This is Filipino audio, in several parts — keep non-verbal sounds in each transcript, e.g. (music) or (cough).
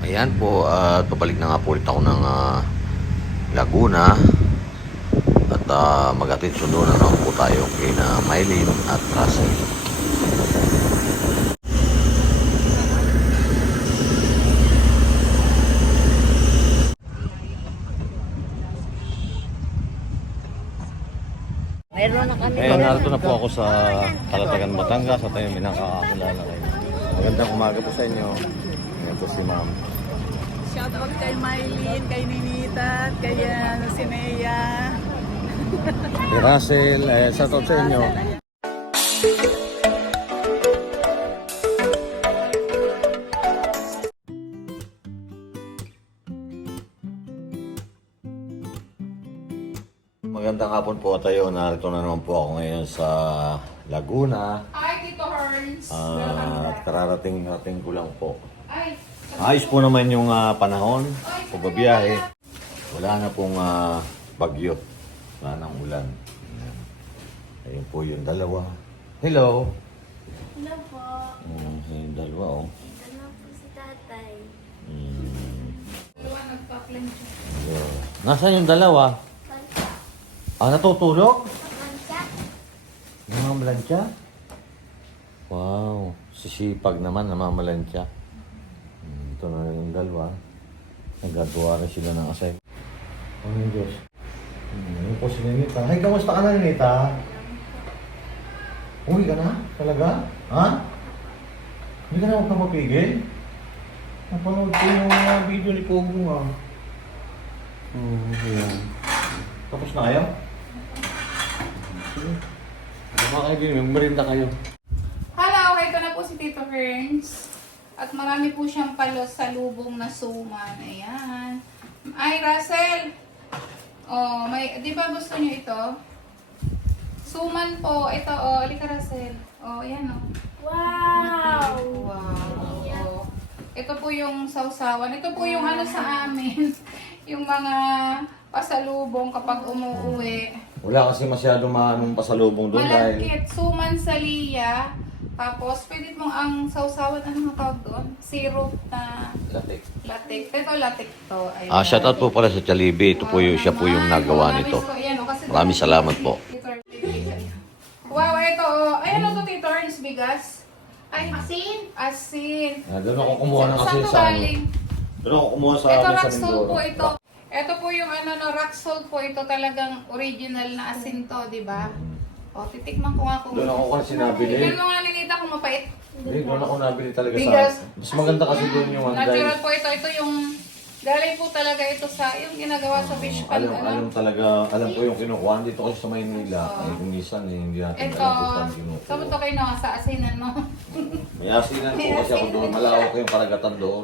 Ayan po, at pabalik na nga po ulit ako ng ah, Laguna. At uh, mag-atid sundo na naman po tayo kay na Mylene at Russell. Meron na kami. Ngayon, narito na po ako sa Kalatagan, Batangas at ayun, may nakakakilala kayo. Magandang umaga po sa inyo. Po si ma'am. Shout out kay Mylene, kay Ninita, at kay uh, si Nea. Si Russell, eh, shout out sa inyo. Magandang hapon po tayo. Narito na naman po ako ngayon sa Laguna. Ay, Tito Herns. Ah, At kararating-rating ko lang po. Ay, Ayos po naman yung ah, panahon, pagbabiyahe. Wala na pong ah, bagyo. Wala nang ulan. Ayun po yung dalawa. Hello. Hello po. Mm, yung dalawa oh. Ano po si tatay? Mm, dalawa nagpa-plan yeah. Nasaan yung dalawa? Pansa. Ah, natutulog? Pansa? Namamalansya? Wow. Sisipag naman, namamalansya. Ito na yung dalawa. Nagagawa na sila ng asay. Oh, Diyos. Hmm, yun po si Ninita. Hay, kamusta ka na, Ninita? Uwi ka na? Talaga? Ha? Hindi ka na huwag kang mapigil? Napanood ko yung uh, video ni Pogo nga. Hmm, yun. Tapos na kayo? Sige. Baka kayo din, merinda kayo. Hello, ito na po si Tito Herns. At marami po siyang palos sa lubong na suman. Ayan. Ay, Russell. Oh, may, di ba gusto niyo ito? Suman po. Ito, oh, alika Russell. Oh, ayan oh. Wow! Wow. Oh. Ito po yung sausawan. Ito po yung ano sa amin. (laughs) yung mga pasalubong kapag umuuwi. Wala kasi masyado maanong pasalubong doon dahil... Malagkit, suman sa liya. Tapos, pwede mong ang sausawan, ano ang tawag doon? Syrup na Latik. latik. Ito latik to. Ayan. Ah, shout out po pala sa Chalibi. Ito po yung, siya po yung nagawa nito. Maraming salamat po. Wow, ito. oh. Ayan o to, Tito Ernst, bigas. Ay, Asin? asin. Ah, doon ako kumuha ng Saan asin to sa ano. galing? Doon ako kumuha sa Ito, amin sa rock salt Mindoro. po ito. Ito po yung ano, no, rock salt po ito talagang original na asin to, di ba? O, titikman ko nga kung... Doon ako kasi nabili. Tignan mo nga ninita kung mapait. Hindi, doon ako nabili talaga Bigas. sa... Mas maganda kasi doon yung dahil... Natural po ito. Ito yung... Galing po talaga ito sa... Yung ginagawa sa fish pan. Alam, alam Ano? talaga, alam ko yung kinukuha dito kasi sa Maynila. Ay, kung minsan eh, hindi natin Ito. alam kung saan kinukuha. Saan to kayo no? Sa asinan mo? (laughs) May asinan po kasi ako doon. Malawak yung karagatan doon.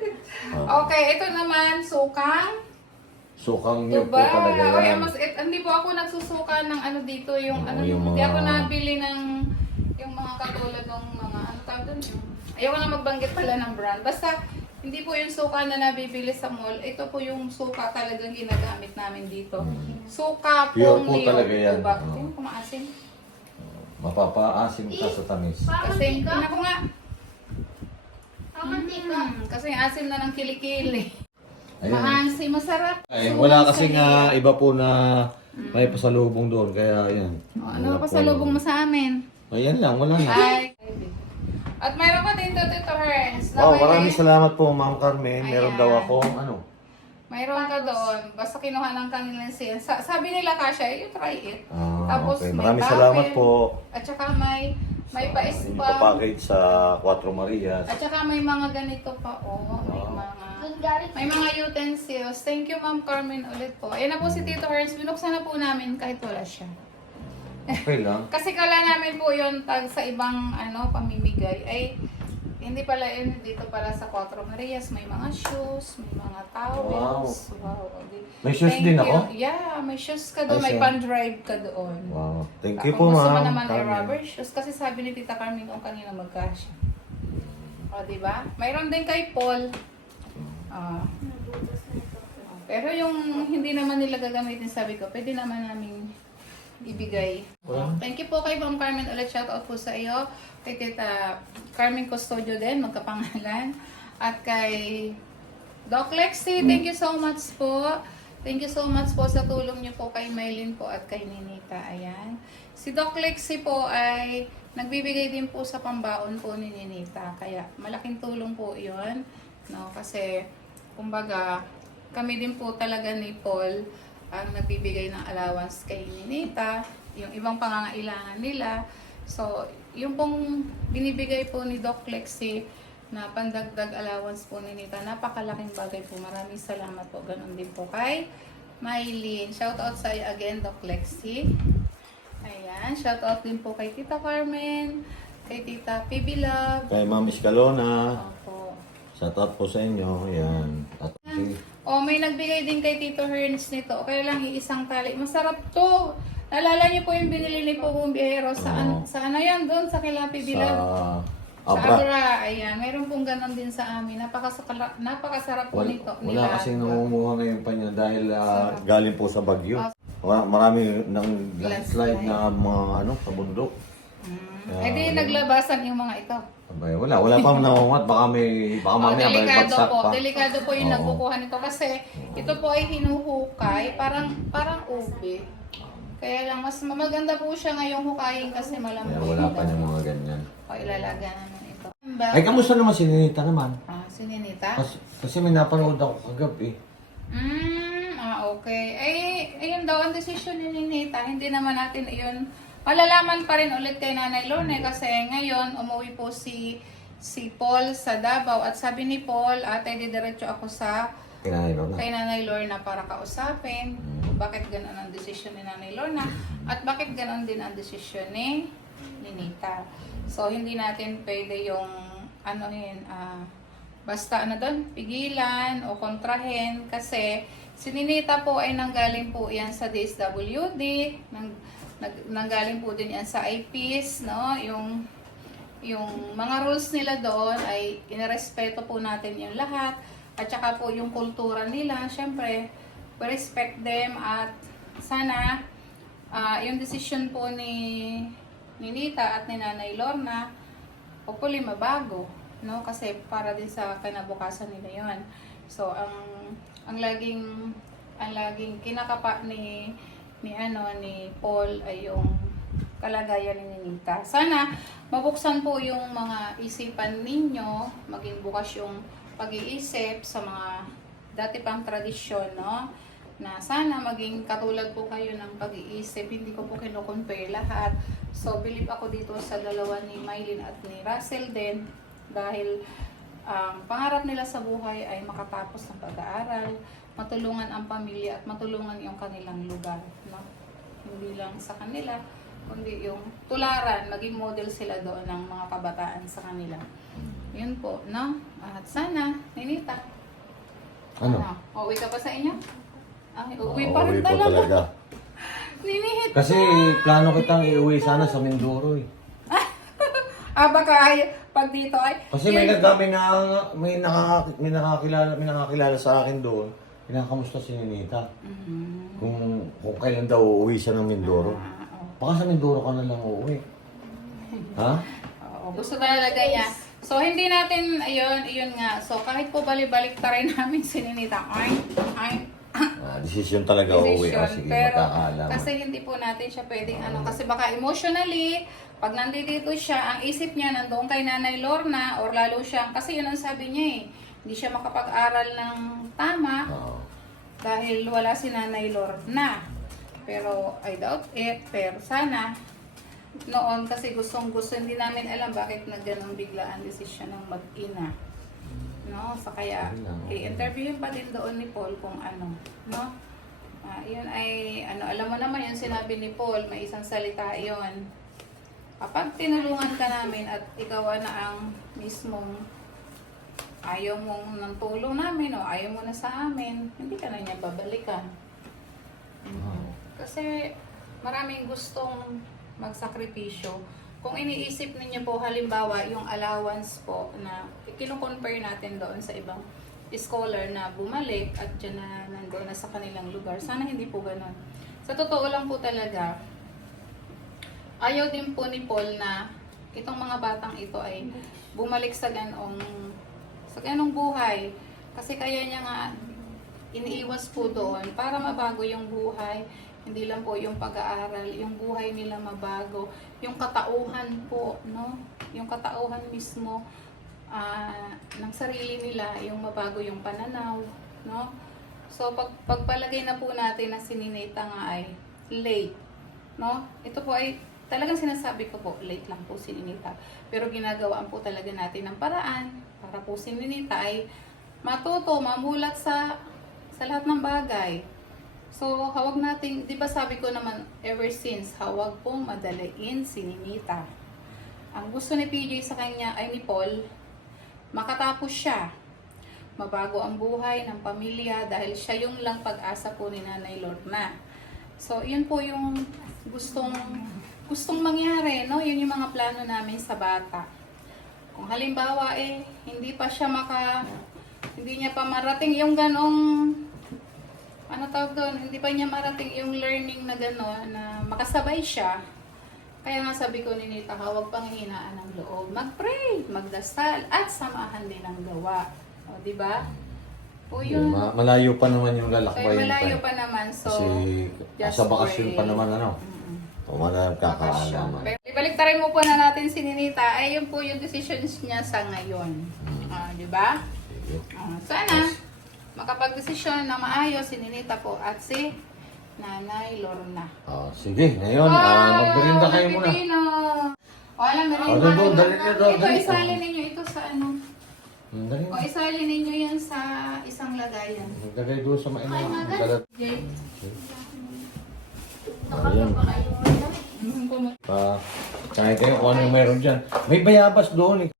(laughs) okay, ito naman, sukang. Sukang niyo po Diba? talaga Oy, yan. mas, it, hindi po ako nagsusuka ng ano dito, yung Oo, ano, yung hindi mga- ako nabili ng yung mga katulad ng mga ano tawag doon. yung- Ayoko na magbanggit pala ng brand. Basta hindi po yung suka na nabibili sa mall. Ito po yung suka talagang ginagamit namin dito. Suka Pure po liyo. talaga yan. Diba? Oo. Tingnan ko maasim. Mapapaasim ka sa tamis. Kasi, tingnan ko nga. Pamantika. Hmm, kasi asim na ng kilikili. Ayun. Maasim, masarap. Ay, wala kasi nga iba po na may pasalubong doon. Kaya yan. O, ano pa sa lubong mo sa amin? Ayan lang, wala na. Ay. At mayroon pa din to, Tito Herns. na Oh, may- maraming salamat po, Ma'am Carmen. Meron Ayan. daw ako, ano? Mayroon ka doon. Basta kinuha ng kanilang sin. Sa, sabi nila, Kasha, you try it. Ah, Tapos okay. may Maraming salamat po. At saka may, may Sa inyong pa. package sa Cuatro Marias. At saka may mga ganito pa, oh. Galing. May mga utensils. Thank you, Ma'am Carmen, ulit po. Ayan na po si Tito Ernst. Binuksan na po namin kahit wala siya. Okay lang. (laughs) Kasi kala namin po yun tag sa ibang ano pamimigay ay hindi pala yun dito pala sa Cuatro Marias may mga shoes, may mga towels. Wow. di- May shoes Thank din you. ako? Yeah, may shoes ka doon, Ay, may siya. pan-drive ka doon. Wow. Thank Ah, you kung po, gusto mo Ma'am naman ay Carmen. rubber shoes kasi sabi ni Tita Carmen kung kanina magkasya. O, di ba? Mayroon din kay Paul. Ito. pero yung hindi naman nila gagamitin, sabi ko, pwede naman namin ibigay. Thank you po kay Ma'am Carmen ulit. Shout out po sa iyo. Kay Tita Carmen Custodio din, magkapangalan. At kay Doc Lexi, thank you so much po. Thank you so much po sa tulong niyo po kay Maylin po at kay Ninita. Ayan. Si Doc Lexi po ay nagbibigay din po sa pambaon po ni Ninita. Kaya malaking tulong po yun. No? Kasi, kumbaga, kami din po talaga ni Paul ang nagbibigay ng allowance kay Ninita. Yung ibang pangangailangan nila. So, yung pong binibigay po ni Doc Lexi na pandagdag allowance po ni Nita. Napakalaking bagay po. Maraming salamat po. Ganon din po kay Mylene. Shout out sa iyo again, Doc Lexi. Ayan. Shout out din po kay Tita Carmen, kay Tita Phoebe Love. Kay Ma'am Escalona. Opo. Shout out po sa inyo. Yan. At O, may nagbigay din kay Tito Hearns nito. Kaya lang iisang tali. Masarap to. Nalala niyo po yung binili ni Pugong Biyahero sa, an- Oo. sa ano yan doon? Sa kila Phoebe Love. sa Sa Abra. Abra, ayan. Mayroon pong ganon din sa amin. Napakasakala, napakasarap po Wala, nito. wala nila. kasing nangunguha ngayon pa niya dahil ah, Sarap. galing po sa Bagyo. Wala, marami ng landslide na mga ano, sa bundok. Mm. Eh di naglabasan yung mga ito. Abay, wala, wala pa (laughs) nangunguhat. Baka may, baka Oh, mamaya may delikado bagsak po. pa. Delikado po yung Oo. nagbukuhan nito kasi ito po ay hinuhukay, parang parang ube. Kaya lang mas maganda po siya ngayong hukayin kasi Kaya malambot. wala pa niyang mga ganyan. O ilalaga naman ito. Ay, kamusta naman si Ninita naman? Ah, sininita? Kasi, kasi may napanood ako kagabi. Mm, ah, okay. Ay, ayun daw ang desisyon ni Ninita. Hindi naman natin iyon malalaman pa rin ulit kay Nanay Lorne kasi ngayon umuwi po si si Paul sa Davao at sabi ni Paul, ate, didiretso ako sa Kinahin na. kay Nanay Lorna para kausapin kung bakit ganun ang desisyon ni Nanay Lorna at bakit ganun din ang desisyon ni Ninita. So, hindi natin pwede yung ano yun, ah, basta ano doon, pigilan o kontrahen kasi si Ninita po ay nanggaling po yan sa DSWD, nang, nag, nanggaling po din yan sa IPs, no? Yung yung mga rules nila doon ay inirespeto po natin yung lahat. At saka po yung kultura nila syempre we respect them at sana ah, yung decision po ni ni Nita at ni Nanay Lorna hopefully mabago no? Kasi para din sa kinabukasan nila yon so ang ang laging ang laging kinakapa ni ni ano ni Paul ay yung kalagayan ni Ninita. Sana mabuksan po yung mga isipan ninyo, maging bukas yung pag-iisip sa mga dati pang tradisyon, no? Na sana maging katulad po kayo ng pag-iisip. Hindi ko po kino-compare lahat. So, believe ako dito sa dalawa ni Mylene at ni Russell din dahil ang pangarap nila sa buhay ay makatapos ng pag-aaral, matulungan ang pamilya at matulungan yung kanilang lugar, no? Hindi lang sa kanila, kundi yung tularan, maging model sila doon ng mga kabataan sa kanila. Yun po, no? At sana, Ninita. Ano? Uwi ka pa sa inyo? Ay, uwi Oo, pa rin uwi po talaga. (laughs) Ninihit Kasi plano kitang iuwi sana sa Mindoro eh. (laughs) Ah, baka ay, pag dito ay... Kasi may yun- nagdami na may nakaka, may nakakilala, may nakakilala sa akin doon. Kinakamusta si Ninita. Mhm. Kung kung kailan daw uuwi siya ng Mindoro. Ah. Baka sa Mindoro ka na lang uuwi. Ha? (laughs) Oo, gusto talaga niya. So, hindi natin, ayun, ayun nga. So, kahit po balik-balik ta rin namin si Ninita. Ay, ay, (laughs) Ah, decision talaga uuwi. Ah, decision. sige, Pero, magkakaalaman. kasi hindi po natin siya pwedeng ano. Kasi baka emotionally, pag nandito siya, ang isip niya nandoon kay Nanay Lorna, or lalo siyang, kasi yun ang sabi niya eh, hindi siya makapag-aral ng tama Oo. Dahil wala si Nanay Lorna. Pero I doubt it, pero sana noon kasi gustong gusto hindi namin alam bakit nagganong bigla ang desisyon ng mag-ina. No? So kaya i-interviewin pa din doon ni Paul kung ano, no? Ah, yun ay ano alam mo naman yung sinabi ni Paul, may isang salita yon. Kapag tinulungan ka namin at ikaw na ang mismong ayaw mong ng tulong namin o ayaw mo na sa amin, hindi ka na niya babalikan. Oo. Kasi maraming gustong magsakripisyo. Kung iniisip ninyo po halimbawa yung allowance po na kino-compare natin doon sa ibang scholar na bumalik at dyan na nandoon na sa kanilang lugar. Sana hindi po ganun. Sa totoo lang po talaga, ayaw din po ni Paul na itong mga batang ito ay bumalik sa ganong Sa ganong buhay. Kasi kaya niya nga iniiwas po doon para mabago yung buhay. Hindi lang po yung pag-aaral, yung buhay nila mabago. Yung katauhan po, no? Yung katauhan mismo ah, ng sarili nila, yung mabago yung pananaw, no? So, pag, pagpalagay na po natin na si Ninita nga ay late, no? Ito po ay talagang sinasabi ko po, late lang po si Ninita. Pero ginagawaan po talaga natin ng paraan para po si Ninita ay matuto, mamulat sa sa lahat ng bagay. So, hawag natin, di ba sabi ko naman ever since, hawag pong madalain si Ninita. Ang gusto ni PJ sa kanya ay ni Paul, makatapos siya. Mabago ang buhay ng pamilya dahil siya yung lang pag-asa po ni Nanay Lorna. So, yun po yung gustong gustong mangyari, no? Yun yung mga plano namin sa bata. Kung halimbawa eh, hindi pa siya maka hindi niya pa marating yung ganong ano tawag doon, hindi pa niya marating yung learning na gano'n, na makasabay siya. Kaya nga sabi ko ni Nita, huwag pang hinaan ng loob. Mag-pray, magdasal, at samahan din ang gawa. O, di ba? O yun. Ma- malayo pa naman yung Kaya lalakbay. malayo pa naman, so... Kasi just sa bakasyon pa naman ano. Mm-mm. O wala Bakasyon. kakaalaman. Pero ibaliktarin mo po na natin si Ninita, ay yun po yung decisions niya sa ngayon. Ah, di ba? Ah, sana makapag-desisyon na maayos si Ninita po at si Nanay Lorna. Ah, sige, ngayon, ah, magbirinda kayo muna. Pipino. O, alam na rin. O, doon, doon, dali niyo doon, Ito, isali ninyo ito sa ano. Hmm, Dali. O, isali ninyo yan sa isang lagayan. Maglagay doon sa mainom. Ay, magas. Magdalat. Jay. Ayan. Pa, kaya kayo kung ano yung meron dyan. May bayabas doon eh.